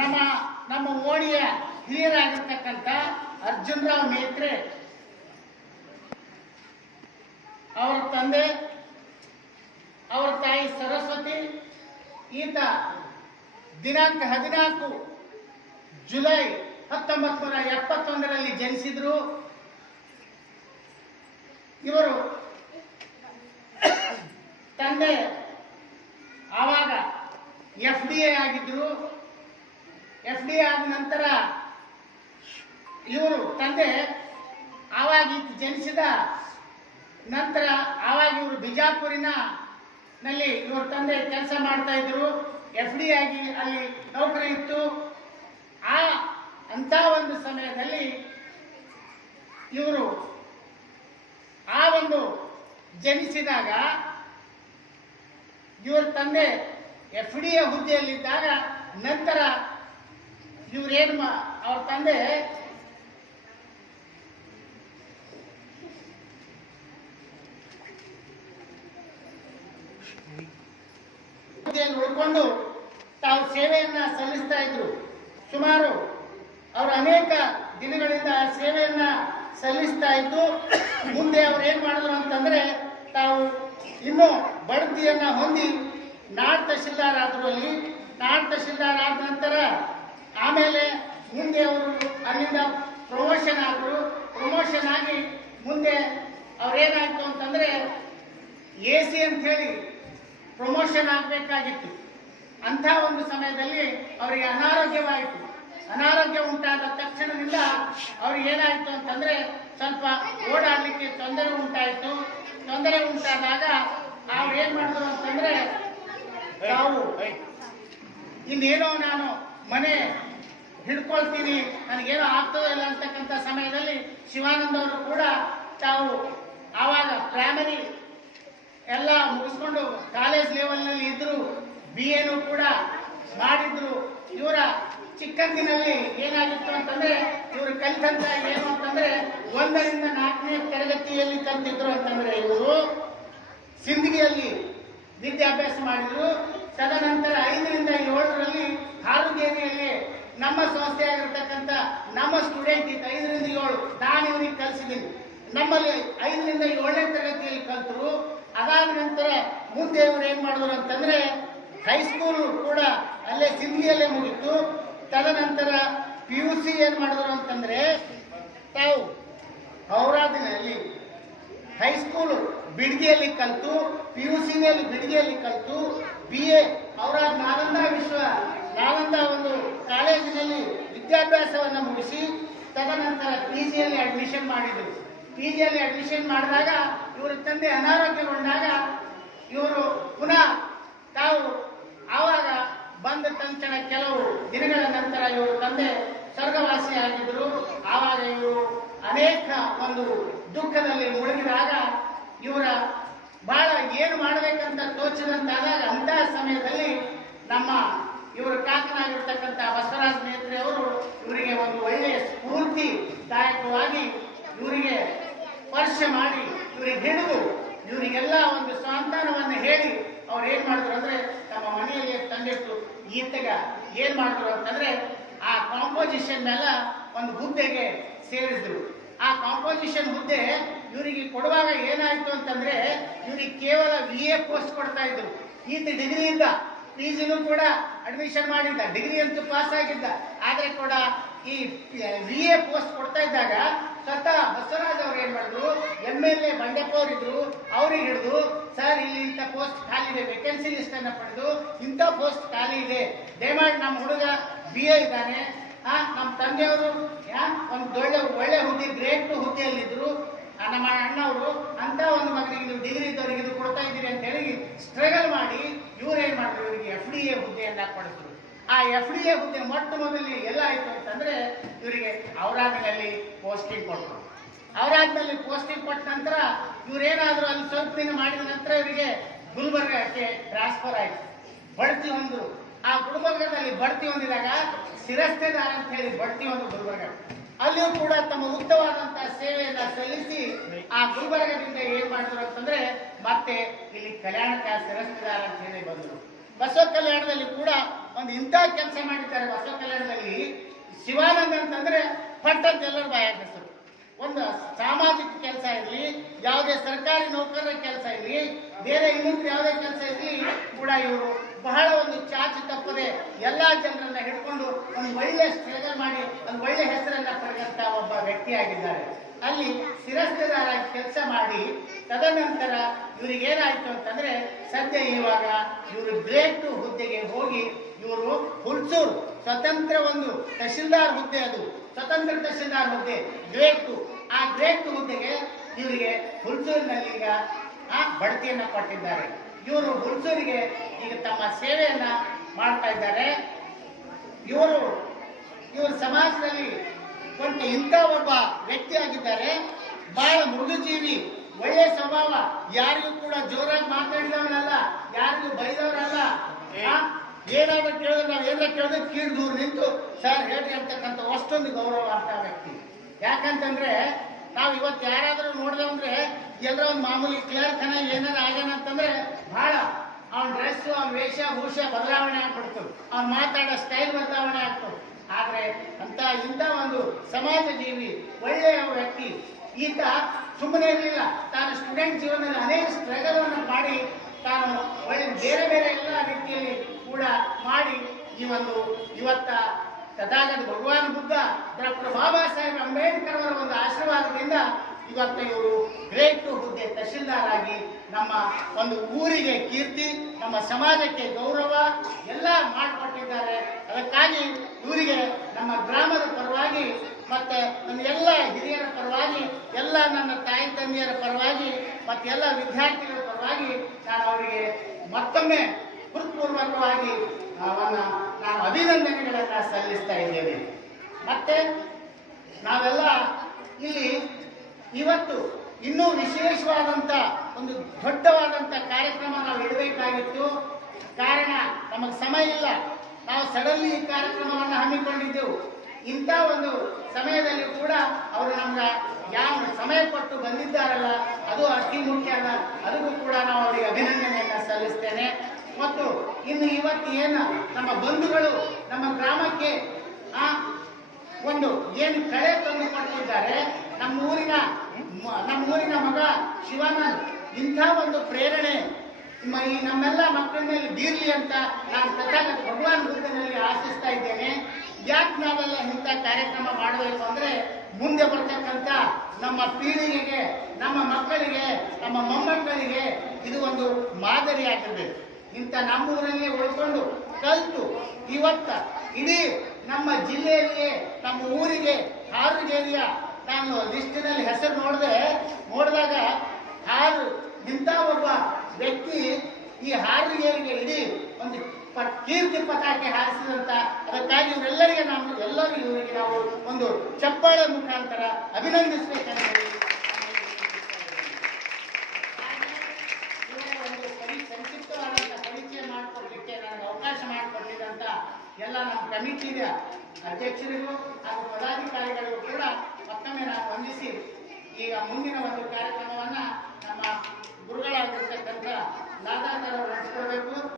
ನಮ್ಮ ನಮ್ಮ ಓಣಿಯ ಹಿರಿಯರಾಗಿರ್ತಕ್ಕಂಥ ಅರ್ಜುನರಾವ್ ಮೇತ್ರೆ ಅವರ ತಂದೆ, ಅವರ ತಾಯಿ ಸರಸ್ವತಿ. ಈತ ದಿನಾಂಕ 14 ಜುಲೈ 1971ರಲ್ಲಿ ಜನಿಸಿದ್ರು. ಇವರು ತಂದೆ ಆವಾಗ FDA ಆಗಿದ್ರು. FDA ಆದ ನಂತರ ಇವರು ತಂದೆ ಆವಾಗ ಜನಿಸಿದ ನಂತರ ಆವಾಗ ಇವರು ಬಿಜಾಪುರಿನ ನಲ್ಲಿ ಇವ್ರ ತಂದೆ ಕೆಲಸ ಮಾಡ್ತಾ ಇದ್ರು. FDA ಆಗಿ ಅಲ್ಲಿ ನೌಕರಿ ಇತ್ತು. ಅಂತ ಒಂದು ಸಮಯದಲ್ಲಿ ಇವರು ಆ ಒಂದು ಜನಿಸಿದಾಗ ಇವ್ರ ತಂದೆ FDA ಹುದ್ದೆಯಲ್ಲಿದ್ದಾಗ ನಂತರ ಇವ್ರೇನು ಅವ್ರ ತಂದೆ ಹುದ್ದೆಯನ್ನು ಉಳ್ಕೊಂಡು ತಾವು ಸೇವೆಯನ್ನ ಸಲ್ಲಿಸ್ತಾ ಇದ್ರು. ಸುಮಾರು ಅವರು ಅನೇಕ ದಿನಗಳಿಂದ ಸೇವೆಯನ್ನ ಸಲ್ಲಿಸ್ತಾ ಇದ್ದು ಮುಂದೆ ಅವ್ರು ಏನ್ ಮಾಡಿದ್ರು ಅಂತಂದ್ರೆ ತಾವು ಇನ್ನೂ ಬಡ್ತಿಯನ್ನ ಹೊಂದಿ ನಾಡ್ ತಹಶೀಲ್ದಾರ್ ಆದ್ರು. ಅಲ್ಲಿ ನಾಡ್ ತಹಶೀಲ್ದಾರ್ ಆದ ನಂತರ ಆಮೇಲೆ ಮುಂದೆ ಅವರು ಅಲ್ಲಿಂದ ಪ್ರಮೋಷನ್ ಆದ್ರು. ಪ್ರಮೋಷನ್ ಆಗಿ ಮುಂದೆ ಅವ್ರೇನಾಯ್ತು ಅಂತಂದ್ರೆ AC ಅಂತ ಹೇಳಿ ಪ್ರಮೋಷನ್ ಆಗಬೇಕಾಗಿತ್ತು. ಅಂಥ ಒಂದು ಸಮಯದಲ್ಲಿ ಅವರಿಗೆ ಅನಾರೋಗ್ಯವಾಯಿತು. ಅನಾರೋಗ್ಯ ಉಂಟಾದ ತಕ್ಷಣದಿಂದ ಅವ್ರಿಗೆ ಏನಾಯ್ತು ಅಂತಂದ್ರೆ ಸ್ವಲ್ಪ ಓಡಾಡ್ಲಿಕ್ಕೆ ತೊಂದರೆ ಉಂಟಾಯಿತು. ತೊಂದರೆ ಉಂಟಾದಾಗ ಅವ್ರು ಏನ್ ಮಾಡಿದ್ರು ಅಂತಂದ್ರೆ ತಾವು ಇನ್ನೇನೋ ನಾನು ಮನೆ ಹಿಡ್ಕೊಳ್ತೀನಿ, ನನಗೇನೋ ಆಗ್ತದೋ ಇಲ್ಲ ಅಂತಕ್ಕಂಥ ಸಮಯದಲ್ಲಿ ಶಿವಾನಂದ ಅವರು ಕೂಡ ತಾವು ಆವಾಗ ಪ್ರೈಮರಿ ಎಲ್ಲ ಮುಗಿಸ್ಕೊಂಡು ಕಾಲೇಜ್ ಲೆವೆಲ್ನಲ್ಲಿ ಇದ್ರು. BAನೂ ಕೂಡ ಮಾಡಿದ್ರು. ಇವರ ಚಿಕ್ಕಂದಿನಲ್ಲಿ ಏನಾಗಿತ್ತು ಅಂತಂದ್ರೆ ಇವರು ಕಲಿತಂತ ಏನು ಅಂತಂದ್ರೆ 1ರಿಂದ 4ನೇ ತರಗತಿಯಲ್ಲಿ ಕಲಿತಿದ್ರು ಅಂತಂದ್ರೆ ಇವರು ಸಿಂದಗಿಯಲ್ಲಿ ವಿದ್ಯಾಭ್ಯಾಸ ಮಾಡಿದ್ರು. ತದನಂತರ 5ರಿಂದ 7ರಲ್ಲಿ ಹಾರುಗೇರಿಯಲ್ಲಿ ನಮ್ಮ ಸಂಸ್ಥೆ ಆಗಿರ್ತಕ್ಕಂಥ ನಮ್ಮ ಸ್ಟೂಡೆಂಟ್ ಇತ್ತು. 5ರಿಂದ 7 ನಾನು ಇವರಿಗೆ ಕಲಿಸಿದ್ದೀನಿ. ನಮ್ಮಲ್ಲಿ 5ರಿಂದ 7ನೇ ತರಗತಿಯಲ್ಲಿ ಕಲಿತರು. ಅದಾದ ನಂತರ ಮುಂದೆ ಇವರು ಏನ್ ಮಾಡಿದ್ರು ಅಂತಂದ್ರೆ ಹೈಸ್ಕೂಲ್ ಕೂಡ ಅಲ್ಲೇ ಸಿಂದಗಿಯಲ್ಲೇ ಮುಗಿತು. ತದನಂತರ PUC ಏನ್ ಮಾಡಿದ್ರು ಅಂತಂದ್ರೆ ತಾವು ಔರಾದಿನಲ್ಲಿ ಹೈಸ್ಕೂಲ್ ಬಿಡ್ಗಿಯಲ್ಲಿ ಕಲಿತು, PUCನಲ್ಲಿ ಬಿಡ್ಗಿಯಲ್ಲಿ ಕಲಿತು, BA ಔರಾದ್ ನಾಲಂದ ಒಂದು ಕಾಲೇಜಿನಲ್ಲಿ ವಿದ್ಯಾಭ್ಯಾಸವನ್ನು ಮುಗಿಸಿ ತದನಂತರ PGಯಲ್ಲಿ ಅಡ್ಮಿಷನ್ ಮಾಡಿದ್ರು. PGಯಲ್ಲಿ ಅಡ್ಮಿಷನ್ ಮಾಡಿದಾಗ ಇವರ ತಂದೆ ಅನಾರೋಗ್ಯಗೊಂಡಾಗ ಇವರು ಪುನಃ ತಾವು ಆವಾಗ ಬಂದ ತಕ್ಷಣ ಕೆಲವು ದಿನಗಳ ನಂತರ ಇವರು ತಂದೆ ಸ್ವರ್ಗವಾಸಿ ಆಗಿದ್ರು. ಆವಾಗ ಇವರು ಅನೇಕ ಒಂದು ದುಃಖದಲ್ಲಿ ಮುಳುಗಿದಾಗ ಇವರ ಬಹಳ ಏನು ಮಾಡಬೇಕಂತ ತೋಚದಂತಾದಾಗ ಅಂತಹ ಸಮಯದಲ್ಲಿ ನಮ್ಮ ಇವರ ಕಾಕನಾಗಿರ್ತಕ್ಕಂಥ ಬಸವರಾಜ ಮೇತ್ರೆ ಅವರು ಇವರಿಗೆ ಒಂದು ಒಳ್ಳೆಯ ಸ್ಫೂರ್ತಿದಾಯಕವಾಗಿ ಇವರಿಗೆ ಸ್ಪರ್ಶ ಮಾಡಿ ಇವರಿಗೆ ಹಿಡಿದು ಇವರಿಗೆಲ್ಲ ಒಂದು ಸಾಂತ್ವನವನ್ನು ಹೇಳಿ ಅವ್ರು ಏನ್ ಮಾಡಿದ್ರು ಅಂದ್ರೆ ತಮ್ಮ ಮನೆಯಲ್ಲಿ ತಂದಿಟ್ಟು ಈತಗ ಏನ್ ಮಾಡಿದ್ರು ಅಂತಂದ್ರೆ ಆ ಕಾಂಪೋಸಿಷನ್ ಮೇಲೆ ಒಂದು ಹುದ್ದೆಗೆ ಸೇರಿದ್ರು. ಆ ಕಾಂಪೋಸಿಷನ್ ಹುದ್ದೆ ಇವರಿಗೆ ಕೊಡುವಾಗ ಏನಾಯ್ತು ಅಂತಂದ್ರೆ ಇವರಿಗೆ ಕೇವಲ VA ಪೋಸ್ಟ್ ಕೊಡ್ತಾ ಇದ್ರು. ಈತ ಡಿಗ್ರಿ ಇದ್ದ, PGನೂ ಕೂಡ ಅಡ್ಮಿಷನ್ ಮಾಡಿದ್ದ, ಡಿಗ್ರಿ ಅಂತೂ ಪಾಸ್ ಆಗಿದ್ದ. ಆದ್ರೆ ಕೂಡ ಈ VA ಪೋಸ್ಟ್ ಕೊಡ್ತಾ ಇದ್ದಾಗ ಸ್ವತಃ ಬಸವರಾಜ್ ಅವ್ರು ಏನ್ ಮಾಡಿದ್ರು, MLA ಬಂಡೆಪ್ಪ ಅವರಿದ್ರು, ಅವ್ರಿಗೆ ಹಿಡಿದು ಸರ್ ಇಲ್ಲಿ ಇಂಥ ಪೋಸ್ಟ್ ಖಾಲಿ ಇದೆ, ವೇಕೆನ್ಸಿ ಲಿಸ್ಟ್ ಅನ್ನ ಪಡೆದು ಇಂಥ ಪೋಸ್ಟ್ ಖಾಲಿ ಇದೆ, ದಯಮಾಡಿ ನಮ್ಮ ಹುಡುಗ BA ಇದ್ದಾನೆ, ನಮ್ಮ ತಂದೆಯವರು ಒಂದು ಒಳ್ಳೆ ಹುದ್ದೆ ಗ್ರೇಡ್ 2 ಹುದ್ದೆಯಲ್ಲಿದ್ರು, ನಮ್ಮ ಅಣ್ಣವರು ಅಂತ ಒಂದು ಮಗನಿಗೆ ನೀವು ಡಿಗ್ರಿ ಇದ್ದವರಿಗೆ ಇದು ಕೊಡ್ತಾ ಇದ್ದೀರಿ ಅಂತ ಹೇಳಿ ಸ್ಟ್ರಗಲ್ ಮಾಡಿ ಇವ್ರೇನ್ ಮಾಡಿದ್ರು, ಇವರಿಗೆ FDA ಹುದ್ದೆಯನ್ನ ಕೊಡಿದ್ರು. ಆ FDA ಹುದ್ದೆ ಮೊಟ್ಟ ಮೊದಲನೇ ಎಲ್ಲ ಆಯ್ತು ಅಂತಂದ್ರೆ ಇವರಿಗೆ ಔರಾದ್ನಲ್ಲಿ ಪೋಸ್ಟಿಂಗ್ ಕೊಟ್ಟರು. ಔರಾದ್ನಲ್ಲಿ ಪೋಸ್ಟಿಂಗ್ ಕೊಟ್ಟ ನಂತರ ಇವ್ರೇನಾದ್ರು ಅಲ್ಲಿ ಸ್ವಲ್ಪ ದಿನ ಮಾಡಿದ ನಂತರ ಇವರಿಗೆ ಗುಲ್ಬರ್ಗಕ್ಕೆ ಟ್ರಾನ್ಸ್ಫರ್ ಆಯ್ತು, ಬಡ್ತಿ ಹೊಂದ್ರು. ಆ ಗುಲ್ಬರ್ಗದಲ್ಲಿ ಬಡ್ತಿ ಹೊಂದಿದಾಗ ಶಿರಸ್ತೇದಾರ ಅಂತ ಹೇಳಿ ಬಡ್ತಿ ಹೊಂದು ಗುಲ್ಬರ್ಗ, ಅಲ್ಲಿಯೂ ಕೂಡ ತಮ್ಮ ಉತ್ತಮವಾದಂತಹ ಸೇವೆಯನ್ನ ಸಲ್ಲಿಸಿ ಆ ಗುಲ್ಬರ್ಗದಿಂದ ಏನ್ ಮಾಡಿದ್ರು ಅಂತಂದ್ರೆ ಮತ್ತೆ ಇಲ್ಲಿ ಕಲ್ಯಾಣಕ ಶಿರಸ್ತೇದಾರ ಅಂತ ಹೇಳಿ ಬಂದರು. ಬಸವ ಕಲ್ಯಾಣದಲ್ಲಿ ಕೂಡ ಒಂದು ಇಂಥ ಕೆಲಸ ಮಾಡಿದ್ದಾರೆ ಬಸವ ಕಲ್ಯಾಣದಲ್ಲಿ. ಶಿವಾನಂದ ಅಂತಂದ್ರೆ ಪಟ್ ಅಂತ ಎಲ್ಲರೂ ಬಾಯಾಗ ಹೆಸರು. ಒಂದು ಸಾಮಾಜಿಕ ಕೆಲಸ ಇರಲಿ, ಯಾವುದೇ ಸರ್ಕಾರಿ ನೌಕರರ ಕೆಲಸ ಇರಲಿ, ಬೇರೆ ಇನ್ನಿತರ ಯಾವುದೇ ಕೆಲಸ ಇರಲಿ ಕೂಡ ಇವರು ಬಹಳ ಒಂದು ಚಾಚು ತಪ್ಪದೆ ಎಲ್ಲಾ ಜನರನ್ನ ಹಿಡ್ಕೊಂಡು ಒಂದು ಒಳ್ಳೆ ಸ್ಟ್ರಗಲ್ ಮಾಡಿ ಒಂದು ಒಳ್ಳೆ ಹೆಸರನ್ನ ಪಡೆದಂತ ಒಬ್ಬ ವ್ಯಕ್ತಿಯಾಗಿದ್ದಾರೆ. ಅಲ್ಲಿ ಶಿರಸ್ತೇದಾರ ಕೆಲಸ ಮಾಡಿ ತದನಂತರ ಇವ್ರಿಗೆ ಏನಾಯ್ತು ಅಂತಂದ್ರೆ ಸದ್ಯ ಇವಾಗ ಇವರು ಗ್ರೇಟ್ ಹುದ್ದೆಗೆ ಹೋಗಿ ಇವರು ಹುಲ್ಸೂರು ಸ್ವತಂತ್ರ ಒಂದು ತಹಶೀಲ್ದಾರ್ ಹುದ್ದೆ, ಅದು ಸ್ವತಂತ್ರ ತಹಶೀಲ್ದಾರ್ ಹುದ್ದೆ ಗ್ರೇಟ್. ಆ ಗ್ರೇಟ್ ಹುದ್ದೆಗೆ ಇವರಿಗೆ ಹುಲ್ಸೂರಿನಲ್ಲಿ ಈಗ ಬಡ್ತಿಯನ್ನ ಕೊಟ್ಟಿದ್ದಾರೆ. ಇವರು ಹುಲ್ಸೂರಿಗೆ ಈಗ ತಮ್ಮ ಸೇವೆಯನ್ನ ಮಾಡ್ತಾ ಇದ್ದಾರೆ. ಇವರು ಸಮಾಜದಲ್ಲಿ ಒಂದು ಇಂಥ ಒಬ್ಬ ವ್ಯಕ್ತಿ ಆಗಿದ್ದಾರೆ. ಬಹಳ ಮೃದುಜೀವಿ, ಒಳ್ಳೆ ಸ್ವಭಾವ, ಯಾರಿಗೂ ಕೂಡ ಜೋರಾಗಿ ಮಾತಾಡಿದವನಲ್ಲ, ಯಾರಿಗೂ ಬೈದವರಲ್ಲ. ಏನಾದ್ರು ಕೇಳಿದ್ರೆ ನಾವು ಏನಾರ ಕೇಳಿದ್ರೆ ಕೀಳು ದೂರ ನಿಂತು ಸರ್ ಹೇಳಿ ಅಂತಕ್ಕಂಥ ಅಷ್ಟೊಂದು ಗೌರವ ಅಂತ ವ್ಯಕ್ತಿ. ಯಾಕಂತಂದ್ರೆ ನಾವು ಇವತ್ತು ಯಾರಾದ್ರೂ ನೋಡಿದೆ ಅಂದ್ರೆ ಎಲ್ಲರ ಒಂದು ಮಾಮೂಲಿ ಕ್ಲರ್ಕನ ಏನಾರ ಆಗ್ಯಾನ ಅಂತಂದ್ರೆ ಬಹಳ ಅವನ ಡ್ರೆಸ್, ಅವನ ವೇಷಭೂಷ ಬದಲಾವಣೆ ಆಗ್ಬಿಡ್ತು, ಅವ್ನು ಮಾತಾಡೋ ಸ್ಟೈಲ್ ಬದಲಾವಣೆ ಆಗ್ತದೆ. ಆದ್ರೆ ಇಂಥ ಒಂದು ಸಮಾಜ ಜೀವಿ ಒಳ್ಳೆಯ ವ್ಯಕ್ತಿ ಈತ ಸುಮ್ಮನೆ ಇರಲಿಲ್ಲ. ತಾನು ಸ್ಟೂಡೆಂಟ್ ಜೀವನದಲ್ಲಿ ಅನೇಕ ಸ್ಟ್ರಗಲ್ ಅನ್ನು ಮಾಡಿ ತಾನು ಒಳ್ಳೆ ಬೇರೆ ಬೇರೆ ಎಲ್ಲ ರೀತಿಯಲ್ಲಿ ಕೂಡ ಮಾಡಿ ಇವತ್ತ ತಥಾಗತ ಭಗವಾನ್ ಬುದ್ಧ ಡಾಕ್ಟರ್ ಬಾಬಾ ಸಾಹೇಬ್ ಅಂಬೇಡ್ಕರ್ ಅವರ ಒಂದು ಆಶೀರ್ವಾದದಿಂದ ಇವತ್ತು ಇವರು ಗ್ರೇಟ್ ಹುದ್ದೆ ತಹಶೀಲ್ದಾರ್ ಆಗಿ ನಮ್ಮ ಒಂದು ಊರಿಗೆ ಕೀರ್ತಿ, ನಮ್ಮ ಸಮಾಜಕ್ಕೆ ಗೌರವ ಎಲ್ಲ ಮಾಡಿಕೊಟ್ಟಿದ್ದಾರೆ. ಅದಕ್ಕಾಗಿ ಇವರಿಗೆ ನಮ್ಮ ಗ್ರಾಮದ ಪರವಾಗಿ ಮತ್ತೆ ನನ್ನ ಎಲ್ಲ ಹಿರಿಯರ ಪರವಾಗಿ, ಎಲ್ಲ ನನ್ನ ತಾಯಿ ತಂದೆಯರ ಪರವಾಗಿ ಮತ್ತೆ ಎಲ್ಲ ವಿದ್ಯಾರ್ಥಿಗಳ ಪರವಾಗಿ ನಾನು ಅವರಿಗೆ ಮತ್ತೊಮ್ಮೆ ಹೃತ್ಪೂರ್ವಕವಾಗಿ ನಾನು ಅಭಿನಂದನೆಗಳನ್ನ ಸಲ್ಲಿಸ್ತಾ ಇದ್ದೇನೆ. ಮತ್ತೆ ನಾವೆಲ್ಲ ಇಲ್ಲಿ ಇವತ್ತು ಇನ್ನೂ ವಿಶೇಷವಾದಂತ ಒಂದು ದೊಡ್ಡವಾದಂತ ಕಾರ್ಯಕ್ರಮ ನಾವು ಇಡಬೇಕಾಗಿತ್ತು. ಕಾರಣ ನಮಗೆ ಸಮಯ ಇಲ್ಲ. ನಾವು ಸಡನ್ಲಿ ಈ ಕಾರ್ಯಕ್ರಮವನ್ನು ಹಮ್ಮಿಕೊಂಡಿದ್ದೆವು. ಇಂಥ ಒಂದು ಸಮಯದಲ್ಲಿ ಕೂಡ ಅವರು ನಮ್ಗೆ ಯಾವ ಸಮಯ ಕೊಟ್ಟು ಬಂದಿದ್ದಾರಲ್ಲ ಅದು ಅತಿ ಮುಖ್ಯ ಅಲ್ಲ. ಅದಕ್ಕೂ ಕೂಡ ನಾವು ಅವರಿಗೆ ಅಭಿನಂದನೆಯನ್ನ ಸಲ್ಲಿಸ್ತೇನೆ. ಮತ್ತು ಇನ್ನು ಇವತ್ತು ಏನು ನಮ್ಮ ಬಂಧುಗಳು ನಮ್ಮ ಗ್ರಾಮಕ್ಕೆ ಒಂದು ಏನು ಕಳೆ ತಂದು ಕೊಟ್ಟಿದ್ದಾರೆ, ನಮ್ಮ ಊರಿನ ಮಗ ಶಿವಾನಂದ್ ಇಂಥ ಒಂದು ಪ್ರೇರಣೆ ಈ ನಮ್ಮೆಲ್ಲ ಮಕ್ಕಳ ಮೇಲೆ ಬೀರ್ಲಿ ಅಂತ ನಾನು ತಥಾಗತ ಭಗವಾನ್ ಬುದ್ಧನಲ್ಲಿ ಆಶಿಸ್ತಾ ಇದ್ದೇನೆ. ಯಾಕೆ ನಾವೆಲ್ಲ ಇಂಥ ಕಾರ್ಯಕ್ರಮ ಮಾಡಬೇಕು ಅಂದ್ರೆ ಮುಂದೆ ಬರ್ತಕ್ಕಂಥ ನಮ್ಮ ಪೀಳಿಗೆಗೆ, ನಮ್ಮ ಮಕ್ಕಳಿಗೆ, ನಮ್ಮ ಮೊಮ್ಮಕ್ಕಳಿಗೆ ಇದು ಒಂದು ಮಾದರಿಯಾಗಿರ್ಬೇಕು. ಇಂಥ ನಮ್ಮೂರಲ್ಲೇ ಉಳ್ಕೊಂಡು ಕಲ್ತು ಇವತ್ತ ಇಡೀ ನಮ್ಮ ಜಿಲ್ಲೆಯಲ್ಲಿಯೇ ನಮ್ಮ ಊರಿಗೆ ಹಾರುಗೇರಿಯ ನಾನು ಲಿಸ್ಟಿನಲ್ಲಿ ಹೆಸರು ನೋಡಿದಾಗ ಇಂಥ ಒಬ್ಬ ವ್ಯಕ್ತಿ ಈ ಹಾರುಗೇರಿಗೆ ಇಡೀ ಒಂದು ಕೀರ್ತಿ ಪತಾಕೆ ಹಾರಿಸಿದಂತ. ಅದಕ್ಕಾಗಿ ಇವರೆಲ್ಲರಿಗೆ ಇವರಿಗೆ ನಾವು ಒಂದು ಚಪ್ಪಾಳೆ ಮುಖಾಂತರ ಅಭಿನಂದಿಸಬೇಕಂತ ಹೇಳಿ ಸಂಕ್ಷಿಪ್ತವಾದಂತಹ ಪರಿಚಯ ಮಾಡಿಕೊಡ್ಲಿಕ್ಕೆ ನನಗೆ ಅವಕಾಶ ಮಾಡಿಕೊಟ್ಟಿದಂತ ಎಲ್ಲ ನಮ್ಮ ಕಮಿಟಿಯ ಅಧ್ಯಕ್ಷರಿಗೂ ಹಾಗೂ ಪದಾಧಿಕಾರಿಗಳಿಗೂ ಕೂಡ ಮತ್ತೊಮ್ಮೆ ನಾನು ವಂದಿಸಿ ಈಗ ಮುಂದಿನ ಒಂದು ಕಾರ್ಯಕ್ರಮವನ್ನ ನಮ್ಮ ಗುರುಗಳಾಗಿರ್ತಕ್ಕಂಥ ಲಾದಾಕರ್ ಅವರು ನಡೆಸಿಕೊಡಬೇಕು.